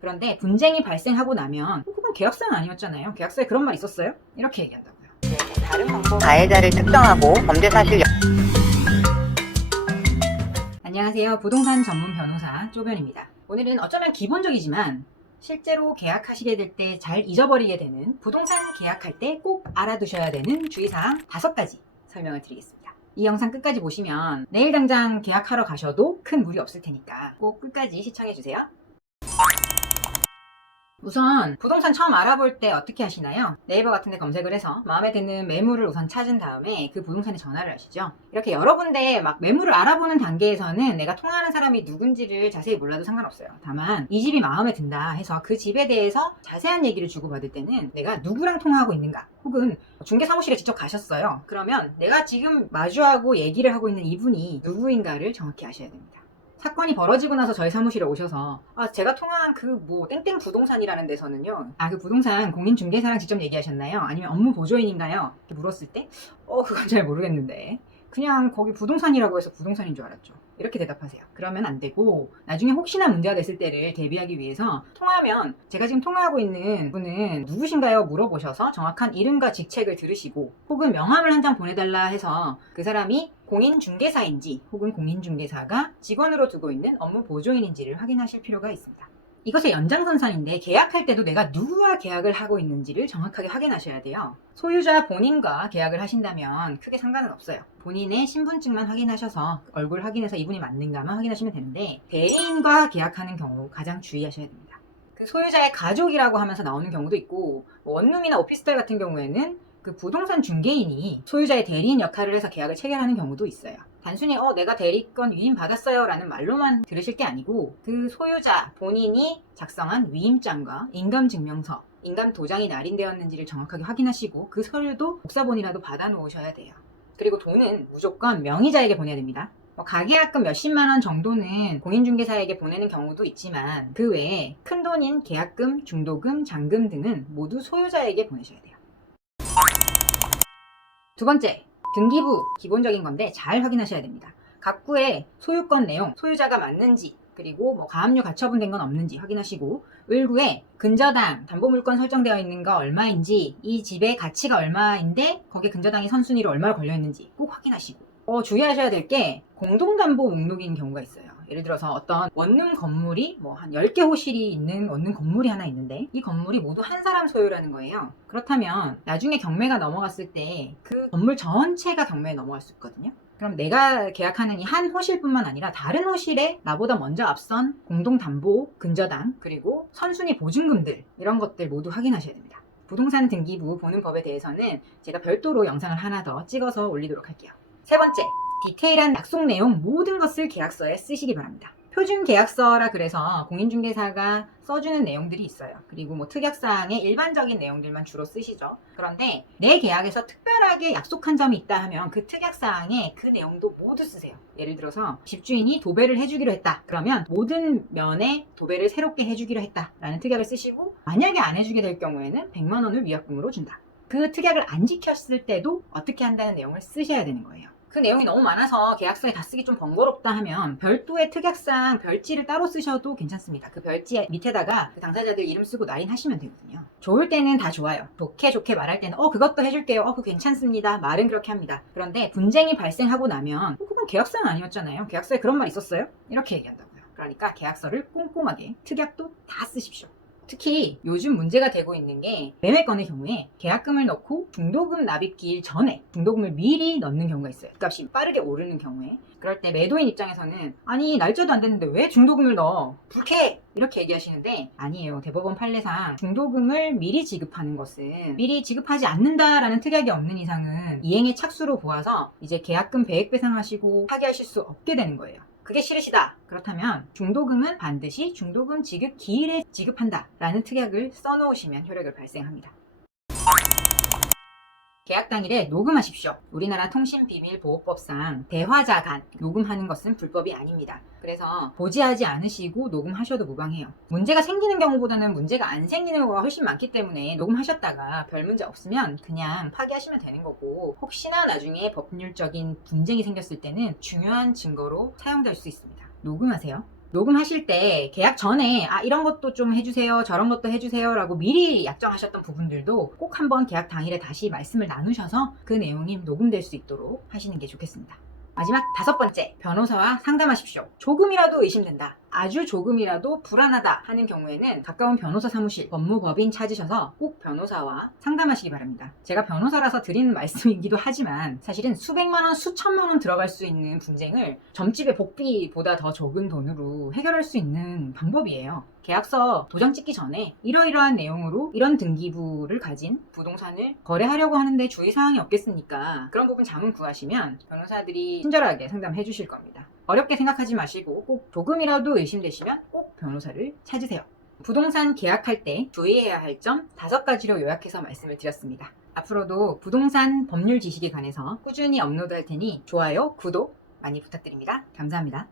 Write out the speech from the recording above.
그런데 분쟁이 발생하고 나면 그건 계약서는 아니었잖아요. 계약서에 그런 말 있었어요? 이렇게 얘기한다고요. 다른 방법. 가해자를 특정하고 범죄 사실 안녕하세요. 부동산 전문 변호사 쪼변입니다. 오늘은 어쩌면 기본적이지만 실제로 계약하시게 될 때 잘 잊어버리게 되는 부동산 계약할 때 꼭 알아두셔야 되는 주의사항 5가지 설명을 드리겠습니다. 이 영상 끝까지 보시면 내일 당장 계약하러 가셔도 큰 무리 없을 테니까 꼭 끝까지 시청해주세요. 우선 부동산 처음 알아볼 때 어떻게 하시나요? 네이버 같은 데 검색을 해서 마음에 드는 매물을 우선 찾은 다음에 그 부동산에 전화를 하시죠. 이렇게 여러 군데 막 매물을 알아보는 단계에서는 내가 통화하는 사람이 누군지를 자세히 몰라도 상관없어요. 다만 이 집이 마음에 든다 해서 그 집에 대해서 자세한 얘기를 주고받을 때는 내가 누구랑 통화하고 있는가, 혹은 중개사무실에 직접 가셨어요. 그러면 내가 지금 마주하고 얘기를 하고 있는 이분이 누구인가를 정확히 아셔야 됩니다. 사건이 벌어지고 나서 저희 사무실에 오셔서 제가 통화한 그 땡땡 부동산이라는 데서는요, 그 부동산 공인중개사랑 직접 얘기하셨나요? 아니면 업무 보조인인가요? 이렇게 물었을 때 그건 잘 모르겠는데 그냥 거기 부동산이라고 해서 부동산인 줄 알았죠. 이렇게 대답하세요. 그러면 안 되고 나중에 혹시나 문제가 됐을 때를 대비하기 위해서 통화하면 제가 지금 통화하고 있는 분은 누구신가요? 물어보셔서 정확한 이름과 직책을 들으시고, 혹은 명함을 한 장 보내달라 해서 그 사람이 공인중개사인지 혹은 공인중개사가 직원으로 두고 있는 업무 보조인인지를 확인하실 필요가 있습니다. 이것의 연장선상인데 계약할 때도 내가 누구와 계약을 하고 있는지를 정확하게 확인하셔야 돼요. 소유자 본인과 계약을 하신다면 크게 상관은 없어요. 본인의 신분증만 확인하셔서 얼굴 확인해서 이분이 맞는가만 확인하시면 되는데, 대리인과 계약하는 경우 가장 주의하셔야 됩니다. 그 소유자의 가족이라고 하면서 나오는 경우도 있고, 원룸이나 오피스텔 같은 경우에는 그 부동산 중개인이 소유자의 대리인 역할을 해서 계약을 체결하는 경우도 있어요. 단순히 내가 대리권 위임 받았어요 라는 말로만 들으실 게 아니고, 그 소유자 본인이 작성한 위임장과 인감증명서, 인감도장이 날인되었는지를 정확하게 확인하시고 그 서류도 복사본이라도 받아 놓으셔야 돼요. 그리고 돈은 무조건 명의자에게 보내야 됩니다. 가계약금 몇십만 원 정도는 공인중개사에게 보내는 경우도 있지만 그 외에 큰돈인 계약금, 중도금, 잔금 등은 모두 소유자에게 보내셔야 돼요. 두 번째, 등기부 기본적인 건데 잘 확인하셔야 됩니다. 각구의 소유권 내용, 소유자가 맞는지, 그리고 가압류 가처분 된 건 없는지 확인하시고, 을구에 근저당, 담보물권 설정되어 있는 거 얼마인지, 이 집의 가치가 얼마인데 거기에 근저당이 선순위로 얼마나 걸려있는지 꼭 확인하시고, 주의하셔야 될 게 공동담보 목록인 경우가 있어요. 예를 들어서 어떤 원룸 건물이 한 10개 호실이 있는 원룸 건물이 하나 있는데 이 건물이 모두 한 사람 소유라는 거예요. 그렇다면 나중에 경매가 넘어갔을 때 그 건물 전체가 경매에 넘어갈 수 있거든요. 그럼 내가 계약하는 이 한 호실뿐만 아니라 다른 호실에 나보다 먼저 앞선 공동담보, 근저당, 그리고 선순위 보증금들, 이런 것들 모두 확인하셔야 됩니다. 부동산 등기부 보는 법에 대해서는 제가 별도로 영상을 하나 더 찍어서 올리도록 할게요. 세 번째, 디테일한 약속 내용 모든 것을 계약서에 쓰시기 바랍니다. 표준 계약서라 그래서 공인중개사가 써주는 내용들이 있어요. 그리고 특약사항의 일반적인 내용들만 주로 쓰시죠. 그런데 내 계약에서 특별하게 약속한 점이 있다 하면 그 특약사항에 그 내용도 모두 쓰세요. 예를 들어서 집주인이 도배를 해주기로 했다. 그러면 모든 면에 도배를 새롭게 해주기로 했다 라는 특약을 쓰시고, 만약에 안 해주게 될 경우에는 100만 원을 위약금으로 준다. 그 특약을 안 지켰을 때도 어떻게 한다는 내용을 쓰셔야 되는 거예요. 그 내용이 너무 많아서 계약서에 다 쓰기 좀 번거롭다 하면 별도의 특약사항 별지를 따로 쓰셔도 괜찮습니다. 그 별지 밑에다가 그 당사자들 이름 쓰고 나인하시면 되거든요. 좋을 때는 다 좋아요. 좋게 말할 때는 그것도 해줄게요. 그거 괜찮습니다. 말은 그렇게 합니다. 그런데 분쟁이 발생하고 나면 그건 계약서는 아니었잖아요. 계약서에 그런 말 있었어요? 이렇게 얘기한다고요. 그러니까 계약서를 꼼꼼하게, 특약도 다 쓰십시오. 특히 요즘 문제가 되고 있는 게 매매건의 경우에 계약금을 넣고 중도금 납입기일 전에 중도금을 미리 넣는 경우가 있어요. 그 값이 빠르게 오르는 경우에. 그럴 때 매도인 입장에서는 아니 날짜도 안 됐는데 왜 중도금을 넣어? 불쾌해! 이렇게 얘기하시는데 아니에요. 대법원 판례상 중도금을 미리 지급하는 것은 미리 지급하지 않는다라는 특약이 없는 이상은 이행의 착수로 보아서 이제 계약금 배액 배상하시고 파기하실 수 없게 되는 거예요. 그게 싫으시다. 그렇다면 중도금은 반드시 중도금 지급 기일에 지급한다 라는 특약을 써놓으시면 효력을 발생합니다. 계약 당일에 녹음하십시오. 우리나라 통신비밀보호법상 대화자 간 녹음하는 것은 불법이 아닙니다. 그래서 보지하지 않으시고 녹음하셔도 무방해요. 문제가 생기는 경우보다는 문제가 안 생기는 경우가 훨씬 많기 때문에 녹음하셨다가 별 문제 없으면 그냥 파기하시면 되는 거고, 혹시나 나중에 법률적인 분쟁이 생겼을 때는 중요한 증거로 사용될 수 있습니다. 녹음하세요. 녹음하실 때 계약 전에 이런 것도 좀 해주세요, 저런 것도 해주세요 라고 미리 약정하셨던 부분들도 꼭 한번 계약 당일에 다시 말씀을 나누셔서 그 내용이 녹음될 수 있도록 하시는 게 좋겠습니다. 마지막 5번째, 변호사와 상담하십시오. 조금이라도 의심된다, 아주 조금이라도 불안하다 하는 경우에는 가까운 변호사 사무실, 법무법인 찾으셔서 꼭 변호사와 상담하시기 바랍니다. 제가 변호사라서 드리는 말씀이기도 하지만 사실은 수백만 원, 수천만 원 들어갈 수 있는 분쟁을 점집의 복비보다 더 적은 돈으로 해결할 수 있는 방법이에요. 계약서 도장 찍기 전에 이러이러한 내용으로 이런 등기부를 가진 부동산을 거래하려고 하는데 주의사항이 없겠습니까? 그런 부분 자문 구하시면 변호사들이 친절하게 상담해 주실 겁니다. 어렵게 생각하지 마시고 꼭 조금이라도 의심되시면 꼭 변호사를 찾으세요. 부동산 계약할 때 주의해야 할 점 5가지로 요약해서 말씀을 드렸습니다. 앞으로도 부동산 법률 지식에 관해서 꾸준히 업로드할 테니 좋아요, 구독 많이 부탁드립니다. 감사합니다.